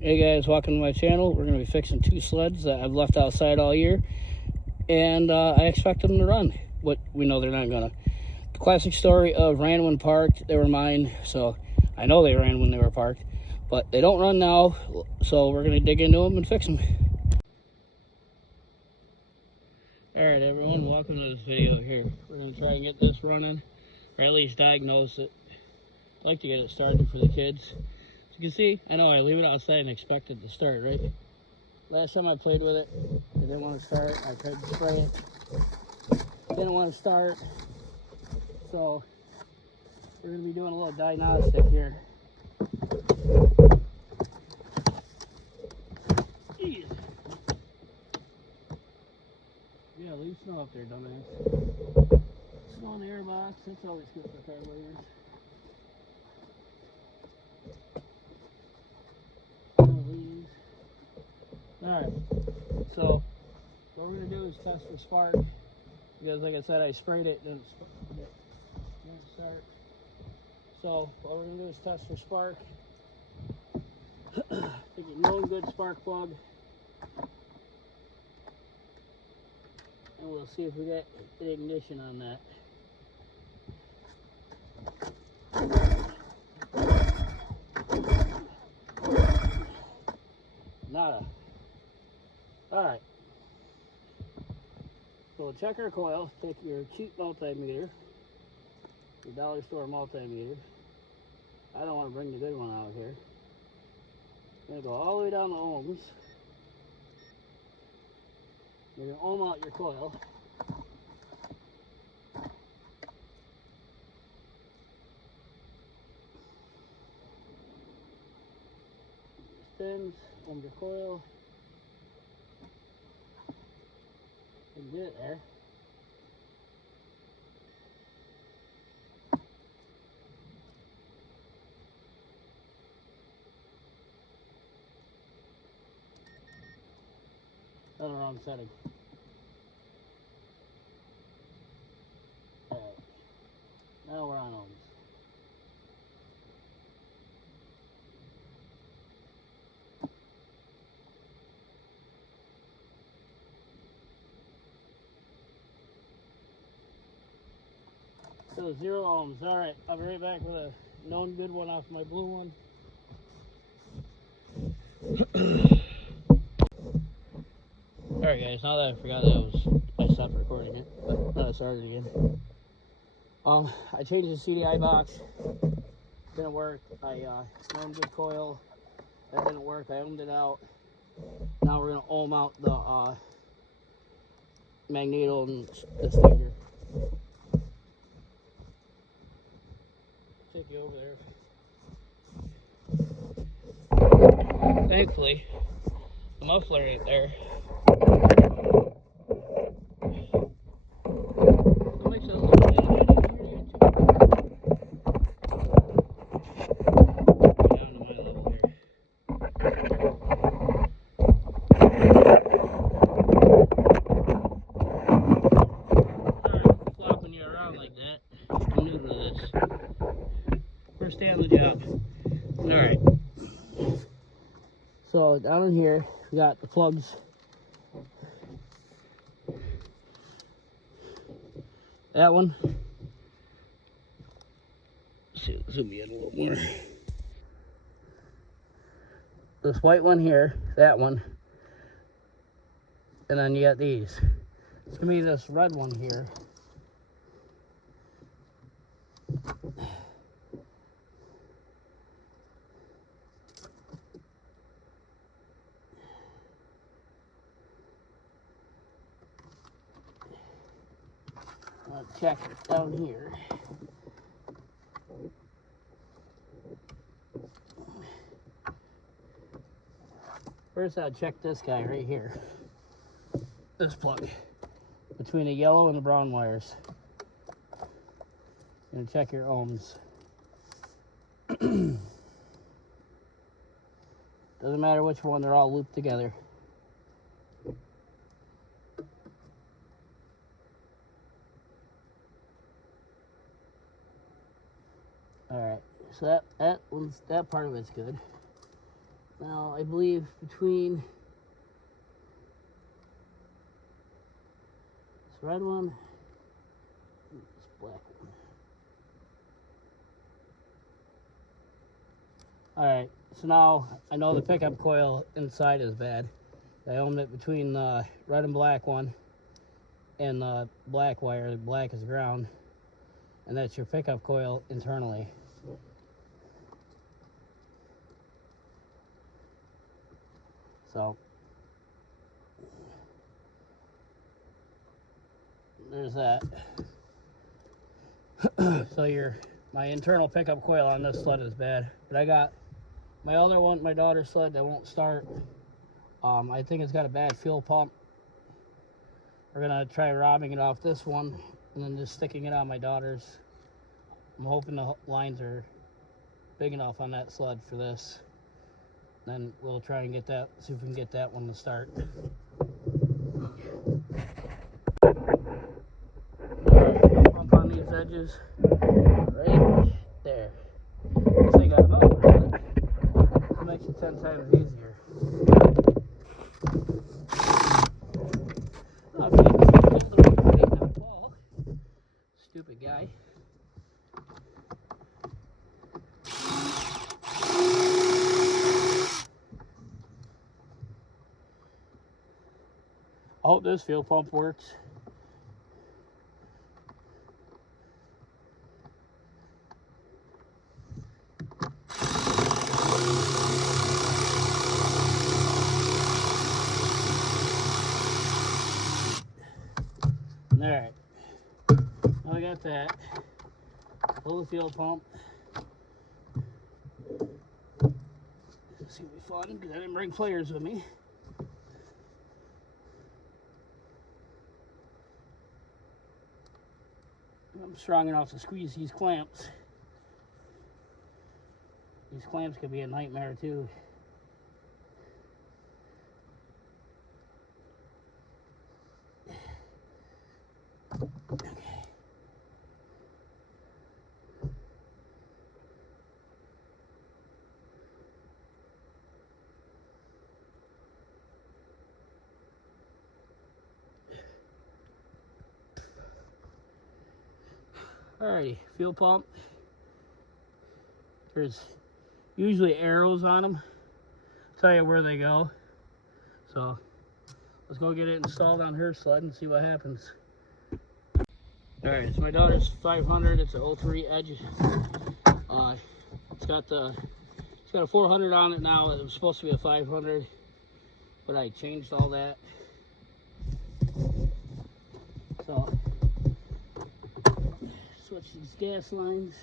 Hey guys, welcome to my channel. We're going to be fixing two sleds that I've left outside all year, and I expect them to run. What we know they're not going to. The classic story of ran when parked. They were mine, so I know they ran when they were parked, but they don't run now, so we're going to dig into them and fix them. Alright everyone, welcome to this video here. We're going to try and get this running, or at least diagnose it. I'd like to get it started for the kids. As you can see, I know I leave it outside and expect it to start, right? Last time I played with it, it didn't want to start. I tried to spray it. Didn't want to start. So, we're going to be doing a little diagnostic here. Jeez. Yeah, leave snow up there, dumbass. Snow in the airbox, that's always good for carburetors. Alright, so what we're going to do is test for spark, because like I said, I sprayed it, didn't start. So what we're going to do is test for spark. Take a known good spark plug, and we'll see if we get the ignition on that. Nada. Alright, so check our coil. Take your cheap multimeter, your dollar store multimeter. I don't want to bring the good one out here. I'm going to go all the way down the ohms. You're going to ohm out your coil. Spins, ohm your coil. And get it there. On the wrong setting. Alright. Now we're on ohms. So 0 ohms. Alright, I'll be right back with a known good one off my blue one. Alright guys, now that I forgot that I stopped recording it, but now I started again. I changed the CDI box. Didn't work. I known good coil. That didn't work. I ohmed it out. Now we're gonna ohm out the magneto and this thing here. Take you over there. Thankfully, the muffler ain't there. What makes it a little bit easier to get to? Down to my level here. Sorry for flopping you around like that. I'm new to this. First day on the job. Alright. So down in here, we got the plugs. That one. Let's see, zoom in a little more. This white one here, that one. And then you got these. It's gonna be this red one here. I'll check it down here. First I'll check this guy right here. This plug. Between the yellow and the brown wires. And check your ohms. Doesn't matter which one, they're all looped together. Alright, so that part of it's good. Now, I believe between this red one and this black one. Alright, so now I know the pickup coil inside is bad. I owned it between the red and black one and the black wire. Black is ground, and that's your pickup coil internally. So there's that. So my internal pickup coil on this sled is bad, but I got my other one, my daughter's sled, that won't start. I think it's got a bad fuel pump. We're gonna try robbing it off this one and then just sticking it on my daughter's. I'm hoping the lines are big enough on that sled for this. Then we'll try and get that, see if we can get that one to start. Pump on these edges right there. This thing got a motor on it. It makes it 10 times easier. Stupid guy. I hope this fuel pump works. Alright, now I got that. Pull the fuel pump. This is gonna be fun because I didn't bring pliers with me. I'm strong enough to squeeze these clamps. These clamps could be a nightmare too. Okay. Alrighty, fuel pump. There's usually arrows on them. Tell you where they go. So let's go get it installed on her sled and see what happens. Alright, it's my daughter's 500. It's an 03 Edge. It's got a 400 on it now. It was supposed to be a 500, but I changed all that. So switch these gas lines.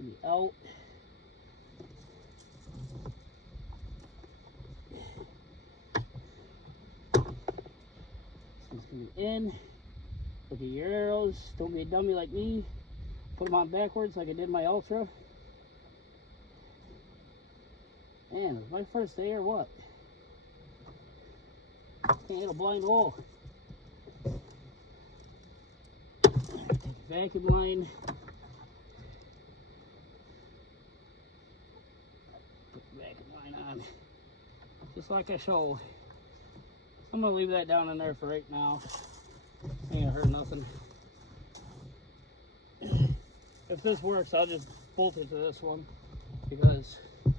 Be out. This one's gonna be in. Look at your arrows. Don't be a dummy like me. Put them on backwards like I did my Ultra. Man, was my first day or what? Can't hit a blind hole. Take the vacuum line. Put the vacuum line on. Just like I showed. I'm gonna leave that down in there for right now. Ain't gonna hurt nothing. If this works, I'll just bolt it to this one because I'm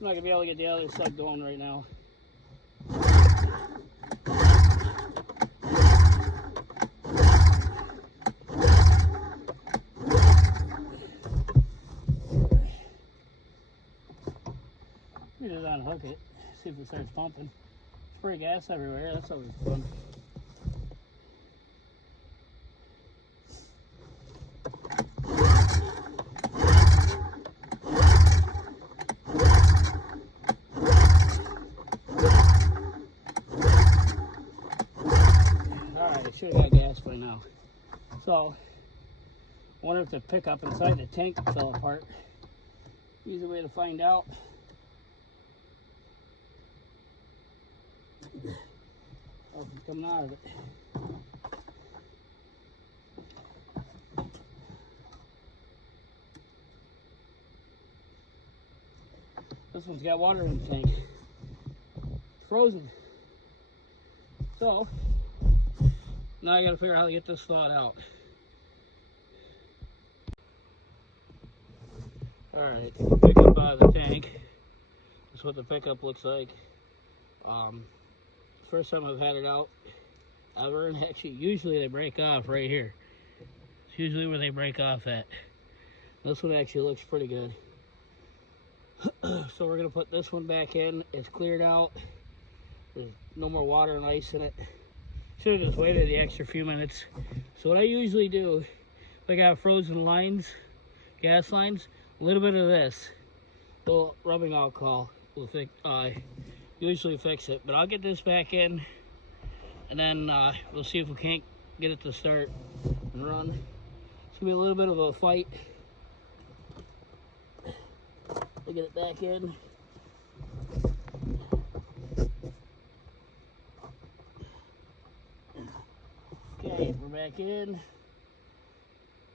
not gonna be able to get the other side going right now. We just unhook it, see if it starts pumping. Spray gas everywhere, that's always fun. Alright, I should have got gas by now. So, I wonder if the pickup inside the tank fell apart. Easy way to find out. Oh, it's coming out of it. This one's got water in the tank. It's frozen. So, now I gotta figure out how to get this thawed out. Alright, take the pickup out of the tank. That's what the pickup looks like. First time I've had it out ever, and actually usually they break off right here. It's usually where they break off at. This one actually looks pretty good. So we're gonna put this one back in. It's cleared out. There's no more water and ice in it. Should have just waited the extra few minutes. So what I usually do, if I got frozen lines, gas lines, a little bit of this, a little rubbing alcohol will usually fix it. But I'll get this back in, and then we'll see if we can't get it to start and run. It's gonna be a little bit of a fight to get it back in. Okay, we're back in. It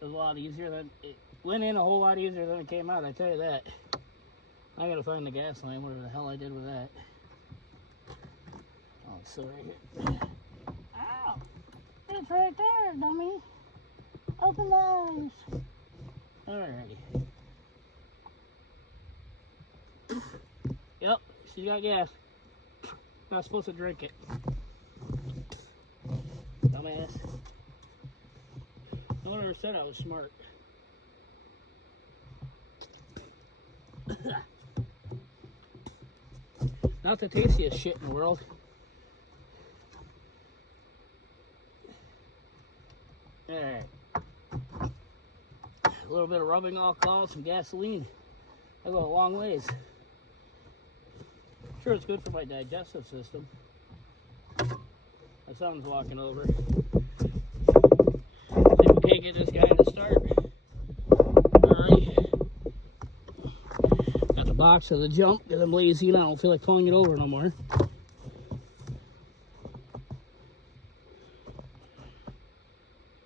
was a lot easier than it went in, a whole lot easier than it came out, I tell you that. I gotta find the gas line, whatever the hell I did with that. Oh, it's still right here. Ow! It's right there, dummy. Open the eyes. Alrighty. Yep, she got gas. Not supposed to drink it. Dumbass. No one ever said I was smart. Not the tastiest shit in the world. Alright. A little bit of rubbing alcohol, some gasoline. I go a long ways. Sure, it's good for my digestive system. My son's walking over. See if we can't get this guy to start. Alright. Got the box of the jump because I'm lazy and I don't feel like pulling it over no more.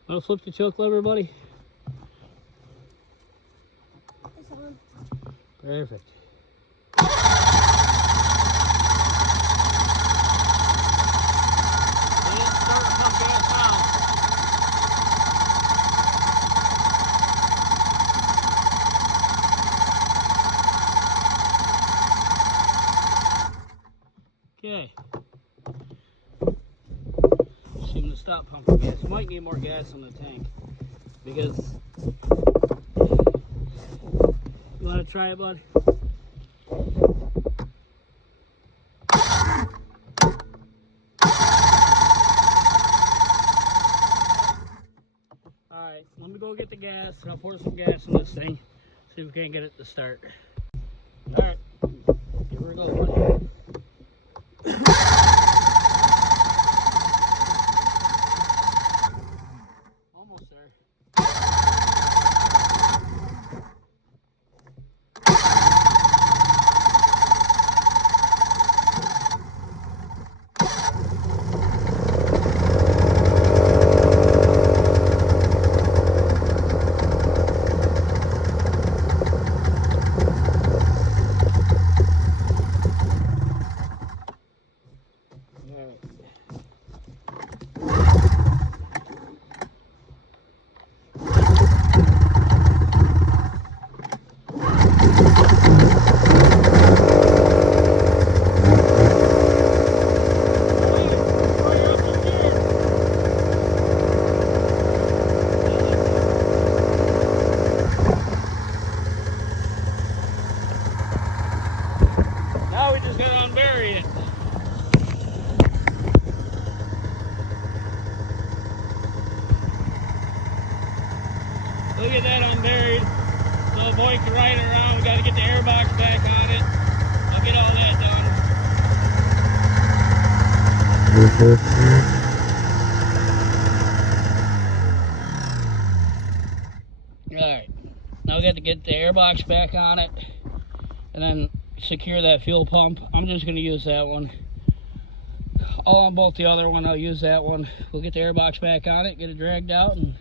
Want to flip the choke lever, buddy? It's on. Perfect. Okay. Seem to stop pumping gas. You might need more gas in the tank because you want to try it, bud? Alright, let me go get the gas and I'll pour some gas in this thing. See if we can't get it to start. Alright, here we go, buddy. Almost there. Now we just gotta unbury it. Look at that unburied. So a boy can ride it around. We gotta get the airbox back on it. I'll get all that done. Alright. Now we got to get the airbox back on it. And then secure that fuel pump. I'm just going to use that one. I'll unbolt the other one. I'll use that one. We'll get the airbox back on it, get it dragged out, and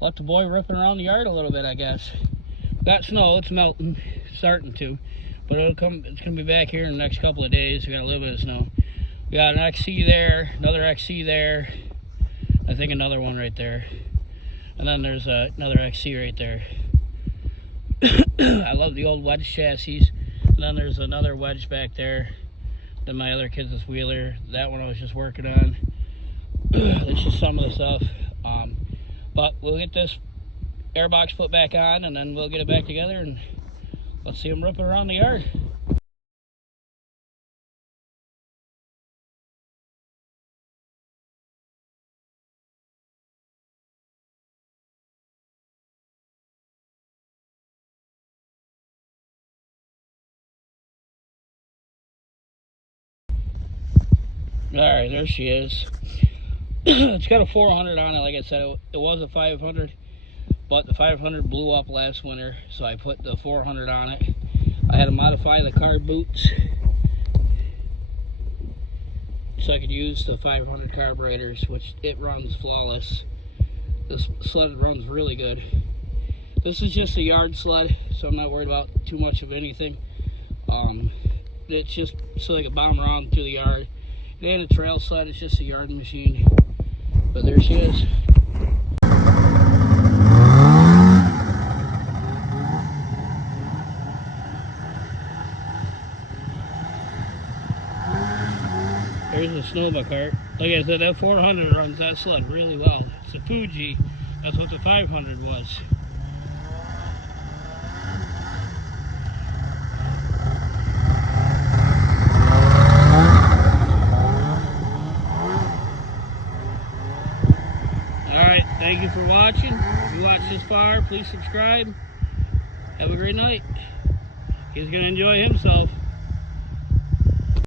let the boy ripping around the yard a little bit, I guess. Got snow. It's melting. Starting to. But it's gonna be back here in the next couple of days. We got a little bit of snow. We got an XC there, another XC there, I think another one right there, and then there's another XC right there. I love the old wedge chassis. And then there's another wedge back there. Then my other kid's this wheeler. That one I was just working on. That's just some of the stuff. But we'll get this airbox put back on, and then we'll get it back together, and let's see them ripping around the yard. Alright, there she is. It's got a 400 on it. Like I said, it was a 500, but the 500 blew up last winter, so I put the 400 on it. I had to modify the car boots so I could use the 500 carburetors, which it runs flawless. This sled runs really good. This is just a yard sled, so I'm not worried about too much of anything. It's just so they can bomb around through the yard. It ain't a trail sled, it's just a yard machine. But there she is. There's the snowball cart. Like I said, that 400 runs that sled really well. It's a Fuji. That's what the 500 was. Alright, thank you for watching. If you watched this far, please subscribe. Have a great night. He's going to enjoy himself.